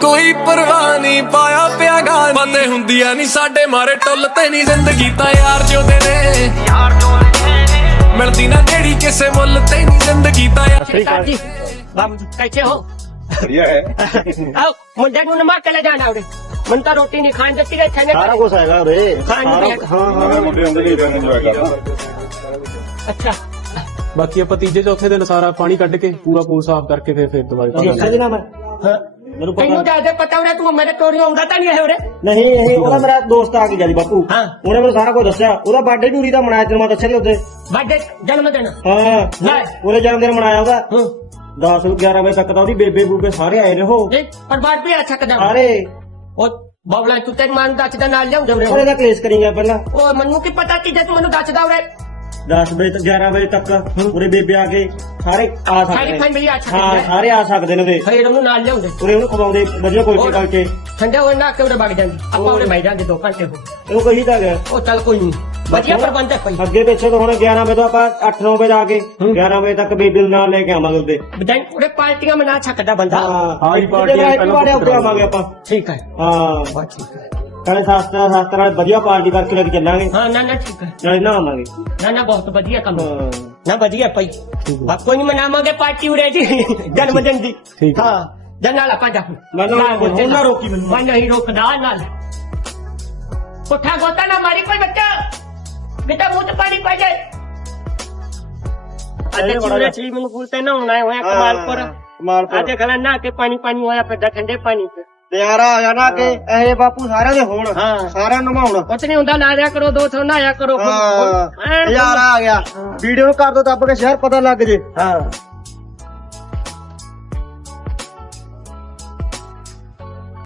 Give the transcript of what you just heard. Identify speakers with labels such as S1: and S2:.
S1: ਕੋਈ ਪਰਵਾਹ ਨਹੀਂ ਪਾਇਆ ਪਿਆ ਗਾ ਪਤੇ ਹੁੰਦੀਆਂ ਨਹੀਂ ਸਾਡੇ ਮਾਰੇ ਟੁੱਲ ਤੇ ਨਹੀਂ ਜ਼ਿੰਦਗੀ ਤਾਂ ਯਾਰ ਜੋਦੇ ਨੇ ਮਿਲਦੀ ਨਾ ਜਿਹੜੀ ਕਿਸੇ ਮੁੱਲ ਤੇ ਨਹੀਂ ਜ਼ਿੰਦਗੀ ਤਾਂ ਯਾਰ
S2: जी बाबू कैसे हो
S3: बढ़िया है
S2: आओ मुंडे को नमक चले जाना उरे मन तो रोटी नहीं खान देती है खाने
S4: ਸਾਰਾ ਕੁਝ ਹੈਗਾ ਉਰੇ
S2: ਖਾਣ ਨੂੰ ਵੀ ਹੈਗਾ।
S4: ਹਾਂ
S3: मुंडे अंदर ही एंजॉय कर रहा
S2: अच्छा
S5: ਬਾਕੀ ਆਪਾਂ ਤੀਜੇ ਚੌਥੇ ਦਿਨ ਸਾਰਾ ਪਾਣੀ ਕੱਢ ਕੇ ਪੂਰਾ ਪੂਲ ਸਾਫ਼ ਕਰਕੇ ਫਿਰ ਦੁਬਾਰਾ
S4: ਦੱਸਿਆ ਨਾ ਮੈਂ ਮੈਨੂੰ
S2: ਤੈਨੂੰ
S4: ਪਤਾ
S2: ਦੱਸ ਦੇ ਪਤਾ ਉਰੇ ਤੂੰ ਮੇਰੇ ਤੋੜੀ ਆਉਂਦਾ ਤਾਂ ਨਹੀਂ ਹੈ ਉਰੇ
S4: ਨਹੀਂ ਇਹ ਉਹਦਾ ਮੇਰਾ ਦੋਸਤ ਆ ਕੇ ਜਾਲੀ ਬਾਪੂ
S2: ਹਾਂ।
S4: ਉਹਨੇ ਮੈਨੂੰ ਸਾਰਾ ਕੁਝ ਦੱਸਿਆ ਉਹਦਾ ਬਰਥਡੇ ਟੂਰੀ ਦਾ ਮਨਾਇਆ ਤੈਨੂੰ ਮੈਂ ਦੱਸਿਆ ਨੀ ਉੱਤੇ
S2: बर्थडे जन्म दिन
S4: ਹਾਂ
S2: ਲੈ।
S4: ਉਹਦੇ ਜਨਮ ਦਿਨ ਮਨਾਇਆ ਉਹਦਾ
S2: हूं
S4: 10 11 ਵਜੇ ਤੱਕ ਤਾਂ ਉਹਦੀ ਬੇਬੇ ਬੂਬੇ ਸਾਰੇ ਆਏ ਨੇ ਉਹ
S2: ये परिवार भी अच्छा कदम
S4: ਸਾਰੇ
S2: ओ बाबला तू तेरे मान दस दा नाल लियाउंदे
S4: ਉਹਦੇ
S2: उरे
S4: ਦਾ ਕੇਸ ਕਰੀ ਗਿਆ ਪਹਿਲਾਂ
S2: ओ मन्नू की पता की जे तू मन्नू दसदा उरे
S4: 10 ਵਜੇ ਤੱਕ 11 ਵਜੇ ਤੱਕ ਉਹਦੇ ਬੇਬੇ ਆ ਕੇ ਸਾਰੇ ਆ ਸਕਦੇ
S2: सारी
S4: ਨੇ
S2: फैमिली आ सकती
S4: ਹਾਂ
S2: है
S4: ਸਾਰੇ ਆ ਸਕਦੇ ਨੇ ਉਹਦੇ
S2: फिर ਉਹਨੂੰ ਨਾਲ ਲਿਆਉਂਦੇ
S4: ਉਹਨੇ ਉਹਨੂੰ ਖਵਾਉਂਦੇ ਵਧੀਆ ਕੋਈ
S2: ਹੋਰ।
S4: ਕਰਕੇ
S2: ਠੰਡੇ ਹੋਏ ਨਾ ਕਿ ਉਰੇ ਵਗ ਜਾਂਦੀ ਆਪਾਂ ਉਰੇ ਬਹਿ ਜਾਂਦੇ 2 ਘੰਟੇ ਹੋ
S4: ਉਹ ਕਹੀ ਤਾਂ ਗਿਆ
S2: ਉਹ ਚੱਲ ਕੋਈ ਨਹੀਂ ਵਧੀਆ ਪ੍ਰਬੰਧ ਹੈ ਭਾਈ
S4: ਅੱਗੇ ਪਿੱਛੇ ਤੋਂ ਹੁਣ 11 ਵਜੇ ਤੋਂ ਆਪਾਂ 8-9 ਵਜੇ ਆ ਕੇ 11 ਵਜੇ ਤੱਕ ਬੇਬੇ ਨੂੰ ਨਾਲ ਲੈ ਕੇ ਆਵਾਂਗੇ ਉਹਦੇ
S2: ਬਦਾਈ ਉਰੇ ਪਾਰਟੀਆਂ ਮਨਾ ਸਕਦਾ ਬੰਦਾ
S4: ਹਾਂ
S5: ਹੀ ਪਾਰਟੀਆਂ ਪਹਿਲਾਂ
S4: ਪਹਿਲਾਂ ਉੱਤੇ ਆਵਾਂਗੇ ਆਪਾਂ
S2: ਠੀਕ ਹੈ
S4: ਹਾਂ
S2: ਬਹੁਤ ਠੀਕ ਹੈ
S4: ਨਾਲੇ ਸ਼ਾਸਤਰ ਨਾਲ ਵਧੀਆ ਪਾਰਟੀ ਕਰਕੇ ਲੈ ਕੇ ਚੱਲਾਂਗੇ
S2: ਹਾਂ ਨਾ ਨਾ ਠੀਕ ਹੈ
S4: ਨਾਲੇ ਨਹਾਵਾਂਗੇ
S2: ਨਾ ਨਾ ਬਹੁਤ ਵਧੀਆ ਕੰਮ ਹੈ।
S4: ਹਾਂ
S2: ਨਾ ਵਧੀਆ ਭਾਈ ਬਾ ਕੋਈ ਨਹੀਂ ਮਨਾਵਾਂਗੇ ਪਾਰਟੀ ਉਰੇ ਜੀ ਜਨਮ ਦਿਨ ਦੀ
S5: ਠੀਕ ਹੈ।
S2: ਹਾਂ ਜਨਾਲ ਆਪਾਂ ਜਾ
S4: ਮੈਂ ਨਾ ਰੋਕੀ ਮੈਨੂੰ
S2: ਮੈਂ ਨਹੀਂ ਰੋਕਦਾ ਨਾਲ ਪੁੱਠਾ ਗੋਤਾ ਨਾ ਮਾਰੀ ਕੋਈ ਬੱਚਾ ਬੇਟਾ ਮੂੰਹ ਤੇ ਪਾਣੀ ਪੈ ਜਾਏ ਅੱਜ ਚੂਰੇ ਚੀ ਮੈਨੂੰ ਪੁੱਛਦੇ ਨਾ ਹੋਣਾ ਹੋਇਆ ਕਮਾਲਪੁਰ
S4: ਕਮਾਲਪੁਰ
S2: ਅੱਜ ਖਲਾ ਨਾ ਕੇ ਪਾਣੀ ਪਾਣੀ ਹੋਇਆ ਫਿਰ ਠੰਡੇ ਪਾਣੀ ਤੇ
S4: ਤਿਆਰਾ ਆ ਜਾਣਾ ਕਿ ਇਹ ਬਾਪੂ ਸਾਰਿਆਂ ਦੇ ਹੋਣ
S2: ਹਾਂ।
S4: ਸਾਰਿਆਂ ਨੂੰ ਨਵਾਉਣ
S2: ਕੁਛ ਨਹੀਂ ਹੁੰਦਾ ਲਾਇਆ ਕਰੋ 200 ਨਹਾਇਆ ਕਰੋ
S4: ਯਾਰ ਆ ਗਿਆ ਵੀਡੀਓ ਕਰ ਦੋ ਦੱਬ ਕੇ ਸ਼ਹਿਰ ਪਤਾ ਲੱਗ ਜੇ
S2: ਹਾਂ